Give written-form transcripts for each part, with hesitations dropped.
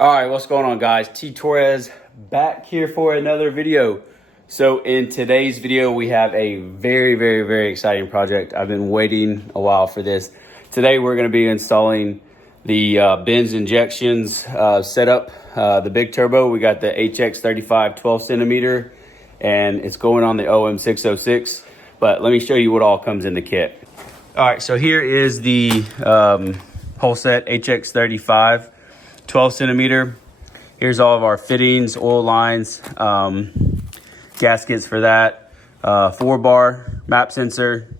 All right, what's going on, guys? T Torres back here for another video. So in today's video, we have a very exciting project. I've been waiting a while for this. Today, we're going to be installing the Benz injections setup, the big turbo. We got the HX35 12 centimeter, and it's going on the OM606. But let me show you what all comes in the kit. All right, so here is the whole set HX35 12 centimeter. Here's all of our fittings, oil lines, gaskets for that, 4-bar map sensor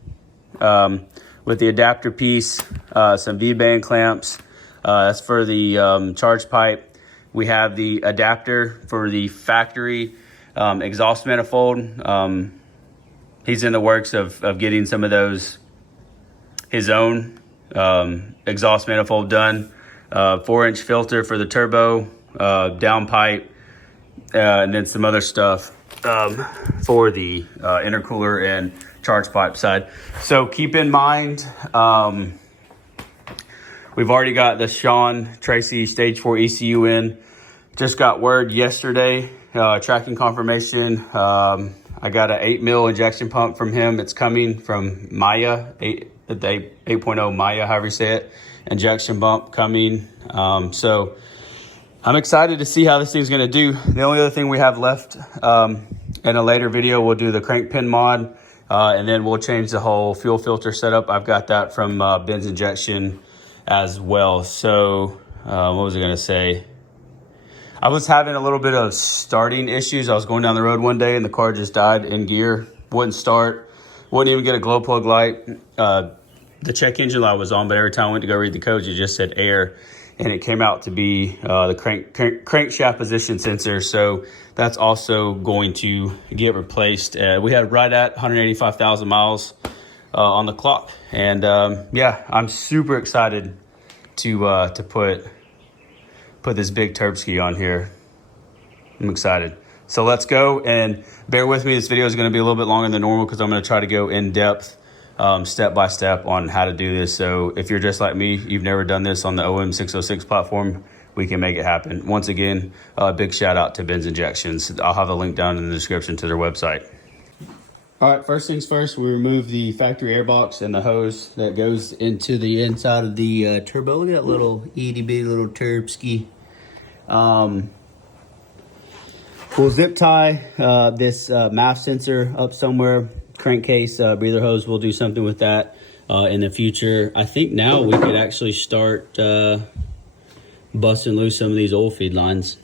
with the adapter piece, some V-band clamps. That's for the charge pipe. We have the adapter for the factory exhaust manifold. He's in the works of getting some of those, his own exhaust manifold done. 4-inch filter for the turbo, down pipe, and then some other stuff for the intercooler and charge pipe side. So keep in mind, we've already got the Sean Tracy stage 4 ECU in. Just got word yesterday, tracking confirmation. I got an 8 mil injection pump from him. It's coming from Maya, 8.0 Maya, however you say it. Injection bump coming. So I'm excited to see how this thing's going to do. The only other thing we have left in a later video, we'll do the crank pin mod, and then we'll change the whole fuel filter setup. I've got that from Benz Injection as well. So what was I going to say? I was having a little bit of starting issues. I was going down the road one day and the car just died in gear, wouldn't start, wouldn't even get a glow plug light. The check engine light was on, but every time I went to go read the codes, it just said air, and it came out to be the crankshaft position sensor. So that's also going to get replaced. We had right at 185,000 miles on the clock, and yeah, I'm super excited to put this big Turbski on here. I'm excited. So let's go, and bear with me. This video is going to be a little bit longer than normal because I'm going to try to go in depth, step by step on how to do this. So if you're just like me, you've never done this on the OM606 platform, we can make it happen. Once again, big shout out to Benz Injections. I'll have a link down in the description to their website. All right, first things first, we remove the factory air box and the hose that goes into the inside of the turbo. Look at that little itty bitty little Turbski. We'll zip tie this MAF sensor up somewhere. Crankcase, breather hose, we'll do something with that in the future. I think now we could actually start busting loose some of these oil feed lines.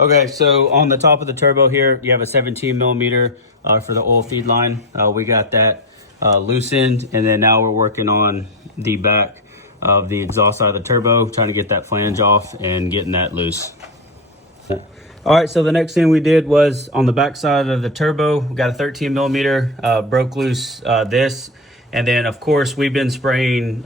Okay, so on the top of the turbo here, you have a 17 millimeter for the oil feed line. We got that loosened, and then now we're working on the back of the exhaust side of the turbo, trying to get that flange off and getting that loose. All right, so the next thing we did was on the back side of the turbo, we got a 13 millimeter, broke loose this. And then of course we've been spraying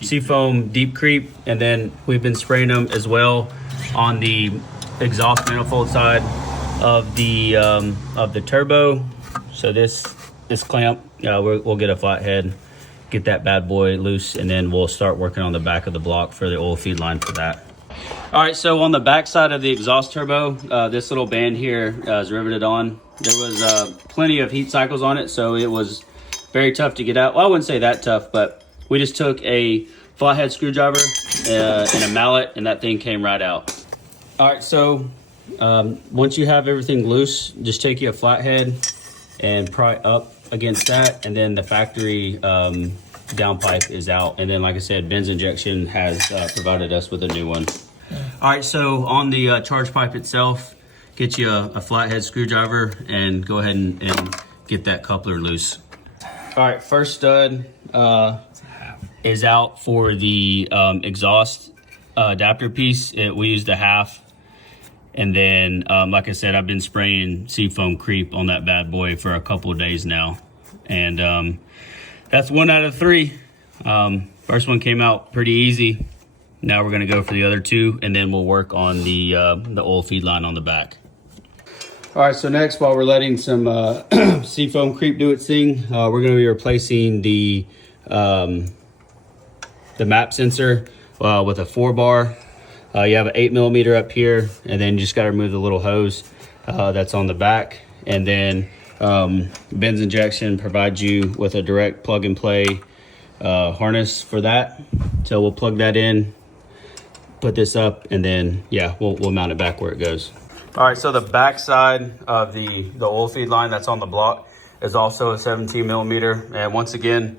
Seafoam Deep Creep, and then we've been spraying them as well on the exhaust manifold side of the turbo. So this clamp, we'll get a flathead, get that bad boy loose, and then we'll start working on the back of the block for the oil feed line for that. All right, so on the back side of the exhaust turbo, this little band here is riveted on. There was plenty of heat cycles on it, so it was very tough to get out. Well, I wouldn't say that tough, but we just took a flathead screwdriver and a mallet, and that thing came right out. All right, so once you have everything loose, just take you a flathead and pry up against that, and then the factory down pipe is out. And then, like I said, Benz Injection has provided us with a new one. All right, so on the charge pipe itself, get you a flathead screwdriver and go ahead and get that coupler loose. All right, first stud is out for the exhaust adapter piece. We used a half. And then, like I said, I've been spraying Seafoam Creep on that bad boy for a couple of days now. And that's 1 out of 3. First one came out pretty easy. Now we're gonna go for the other 2, and then we'll work on the oil feed line on the back. All right, so next, while we're letting some Seafoam Creep do its thing, we're gonna be replacing the map sensor with a 4-bar You have an 8mm up here, and then you just got to remove the little hose that's on the back. And then Benz Injection provides you with a direct plug and play harness for that. So we'll plug that in, put this up, and then yeah, we'll mount it back where it goes. All right, so the back side of the oil feed line that's on the block is also a 17mm. And once again,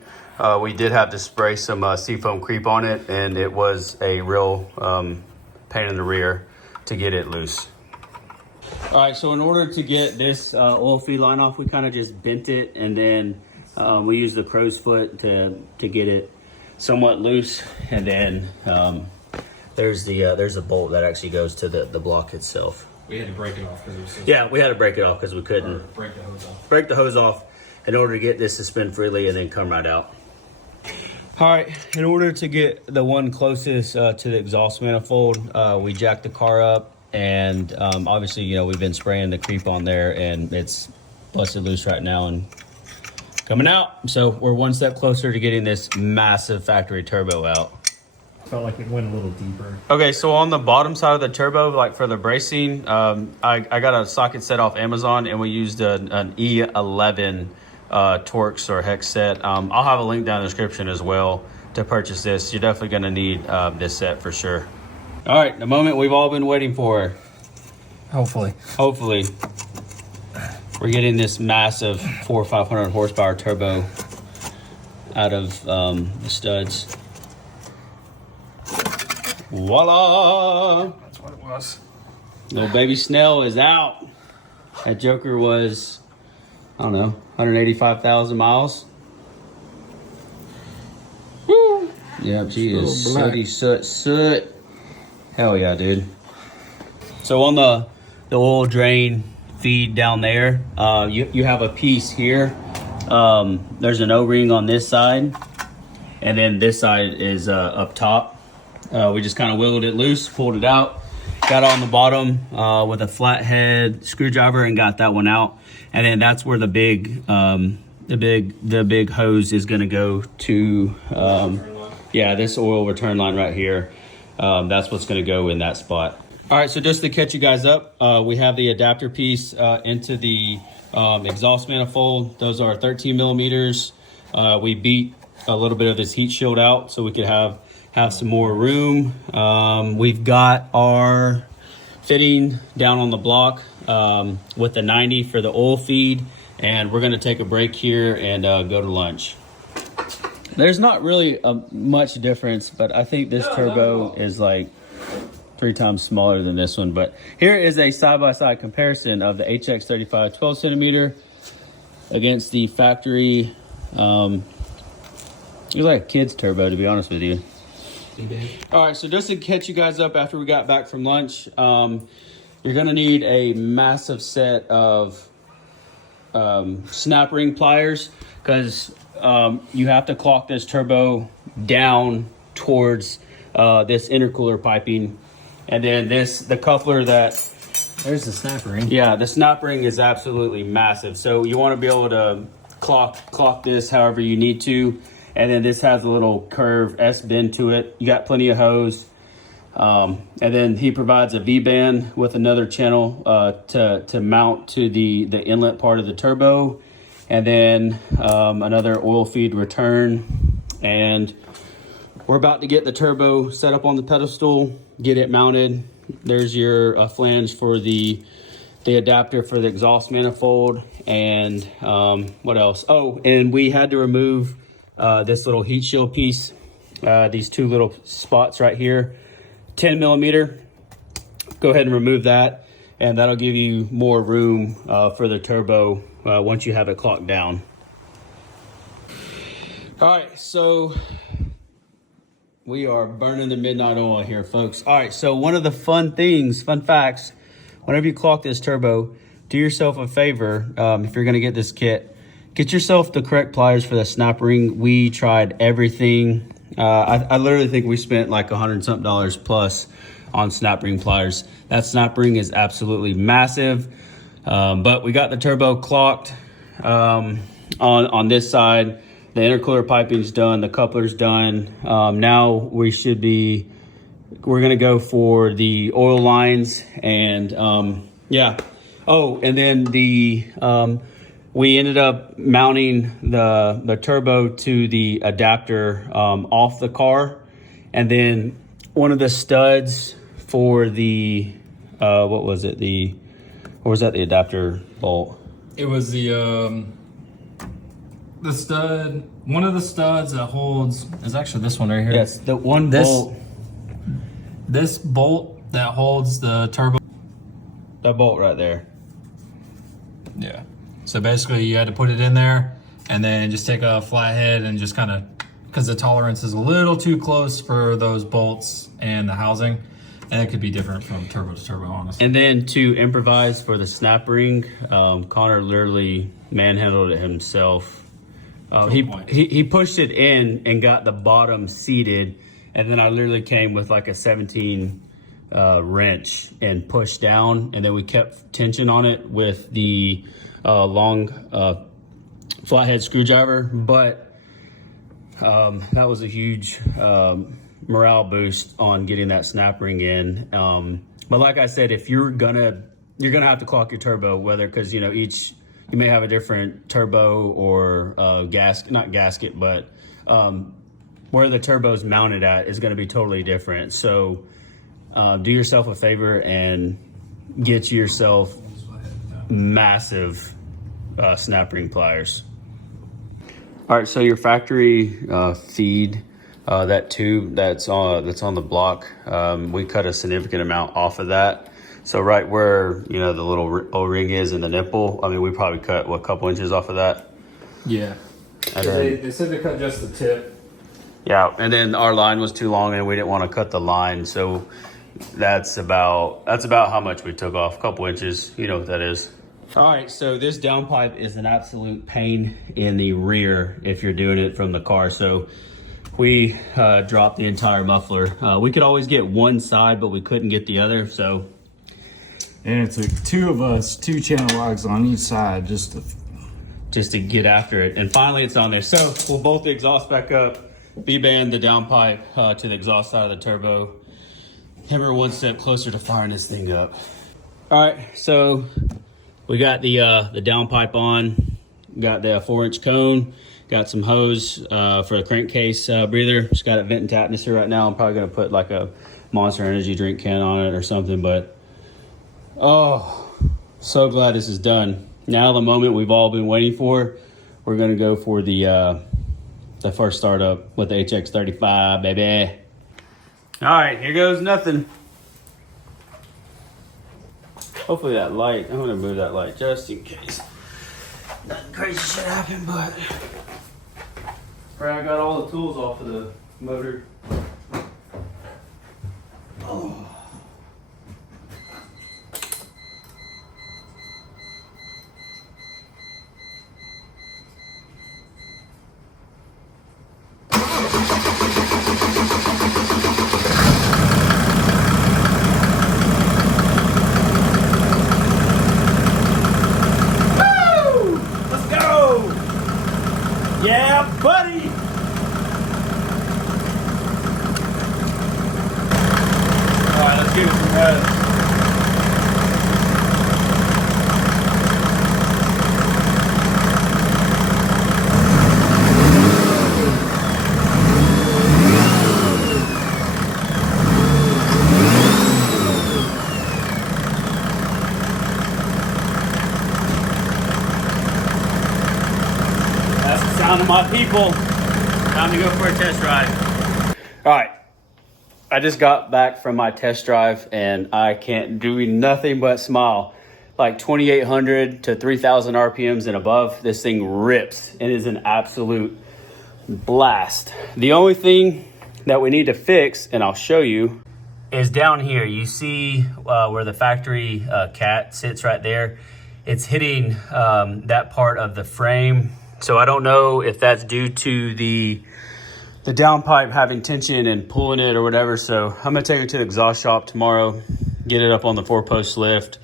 we did have to spray some seafoam creep on it, and it was a real pain in the rear to get it loose. All right, so in order to get this oil feed line off, we kind of just bent it, and then we used the crow's foot to get it somewhat loose. And then there's a bolt that actually goes to the block itself. We had to break it off because it was so yeah, we had to break it off because we couldn't break the hose off. Break the hose off in order to get this to spin freely and then come right out. All right, in order to get the one closest to the exhaust manifold, we jacked the car up, and obviously, you know, we've been spraying the creep on there, and it's busted loose right now and coming out. So we're one step closer to getting this massive factory turbo out. Felt like it went a little deeper. Okay, so on the bottom side of the turbo, like for the bracing, I got a socket set off Amazon, and we used an E11 Torx or hex set. I'll have a link down in the description as well to purchase this. You're definitely going to need this set for sure. All right, the moment we've all been waiting for. Hopefully. We're getting this massive 400 or 500 horsepower turbo out of the studs. Voila! That's what it was. Little baby Snell is out. That joker was, I don't know, 185,000 miles. Woo! Yep, she is sooty soot. Hell yeah, dude. So on the oil drain feed down there, you have a piece here. There's an O-ring on this side, and then this side is up top. We just kind of wiggled it loose, pulled it out, got it on the bottom with a flathead screwdriver, and got that one out. And then that's where the big hose is going to go to. Yeah, this oil return line right here. That's what's going to go in that spot. All right, so just to catch you guys up, we have the adapter piece into the exhaust manifold. Those are 13mm. We beat a little bit of this heat shield out so we could have some more room. We've got our fitting down on the block with the 90 for the oil feed, and we're going to take a break here and go to lunch. There's not really much difference, but I think this turbo is like 3 times smaller than this one. But here is a side-by-side comparison of the HX35 12cm against the factory. It was like a kid's turbo, to be honest with you. All right, so just to catch you guys up after we got back from lunch, you're gonna need a massive set of snap ring pliers, because you have to clock this turbo down towards this intercooler piping, and then the coupler that there's the snap ring. Yeah, the snap ring is absolutely massive, so you want to be able to clock this however you need to. And then this has a little curve S bend to it. You got plenty of hose. And then he provides a V-band with another channel to mount to the inlet part of the turbo. And then another oil feed return. And we're about to get the turbo set up on the pedestal, get it mounted. There's your flange for the adapter for the exhaust manifold. And what else? Oh, and we had to remove this little heat shield piece, these 2 little spots right here, 10mm. Go ahead and remove that, and that'll give you more room for the turbo once you have it clocked down. All right, so we are burning the midnight oil here, folks. All right, so one of the fun facts, whenever you clock this turbo, do yourself a favor, if you're gonna get this kit, get yourself the correct pliers for the snap ring. We tried everything. I literally think we spent like $100-something plus on snap ring pliers. That snap ring is absolutely massive. But we got the turbo clocked on this side. The intercooler piping's done. The coupler's done. Now we should be we're gonna go for the oil lines and yeah. Oh, and then we ended up mounting the turbo to the adapter off the car, and then one of the studs for the what was it, or was that the adapter bolt? It was the stud. One of the studs that holds is actually this one right here. Yes, the one bolt. This bolt that holds the turbo. That bolt right there. Yeah. So basically you had to put it in there and then just take a flathead and just kind of, because the tolerance is a little too close for those bolts and the housing. And it could be different from turbo to turbo, honestly. And then to improvise for the snap ring, Connor literally manhandled it himself. He pushed it in and got the bottom seated, and then I literally came with like a 17 wrench and pushed down, and then we kept tension on it with the long flathead screwdriver. But that was a huge morale boost on getting that snap ring in. But like I said, if you're gonna have to clock your turbo, whether, because you may have a different turbo or not gasket, but where the turbo's mounted at is going to be totally different. So do yourself a favor and get yourself massive snap ring pliers. All right, so your factory feed, that tube that's on the block, we cut a significant amount off of that. So right where the little O-ring is in the nipple, I mean, we probably cut a couple inches off of that. Yeah. And then, They said they cut just the tip. yeah, and then our line was too long and we didn't want to cut the line, so that's about how much we took off, a couple inches. You know what that is. All right, so this downpipe is an absolute pain in the rear if you're doing it from the car. So we dropped the entire muffler. We could always get one side, but we couldn't get the other. So, and it took two of us, 2 channel logs on each side just to get after it. And finally it's on there. So we'll bolt the exhaust back up, B-band the downpipe to the exhaust side of the turbo. And we're one step closer to firing this thing up. All right, so we got the downpipe on, got the 4-inch cone, got some hose for the crankcase breather. Just got it venting tapping this here right now. I'm probably gonna put like a Monster Energy drink can on it or something, but oh, so glad this is done. Now the moment we've all been waiting for, we're gonna go for the first startup with the HX35, baby. All right, here goes nothing. Hopefully that light, I'm gonna move that light just in case nothing crazy should happen, but I got all the tools off of the motor. Oh. Yeah, buddy! Alright, let's give it some revs. That's the sound of my people. Time to go for a test drive. All right. I just got back from my test drive and I can't do nothing but smile. Like 2,800 to 3,000 RPMs and above, this thing rips. It is an absolute blast. The only thing that we need to fix, and I'll show you, is down here. You see where the factory cat sits right there. It's hitting that part of the frame. So I don't know if that's due to the downpipe having tension and pulling it or whatever. So I'm gonna take it to the exhaust shop tomorrow, get it up on the 4-post lift,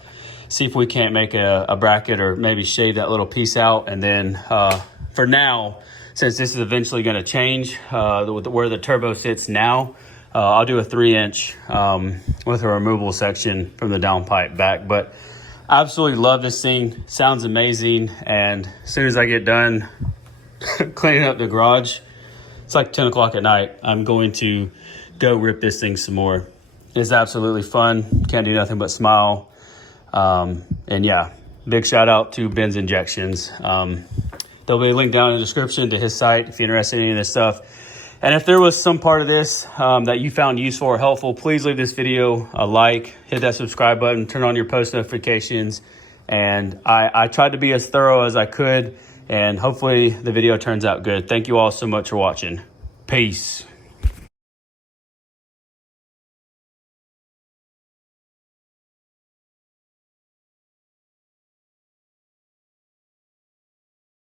see if we can't make a bracket or maybe shave that little piece out. And then for now, since this is eventually gonna change where the turbo sits now, I'll do a 3-inch with a removable section from the downpipe back. But absolutely love this thing. Sounds amazing. And as soon as I get done cleaning up the garage, it's like 10 o'clock at night, I'm going to go rip this thing some more. It's absolutely fun. Can't do nothing but smile. And yeah, big shout out to Benz Injections. There'll be a link down in the description to his site if you're interested in any of this stuff. And if there was some part of this that you found useful or helpful, please leave this video a like, hit that subscribe button, turn on your post notifications. And I tried to be as thorough as I could, and hopefully the video turns out good. Thank you all so much for watching. Peace.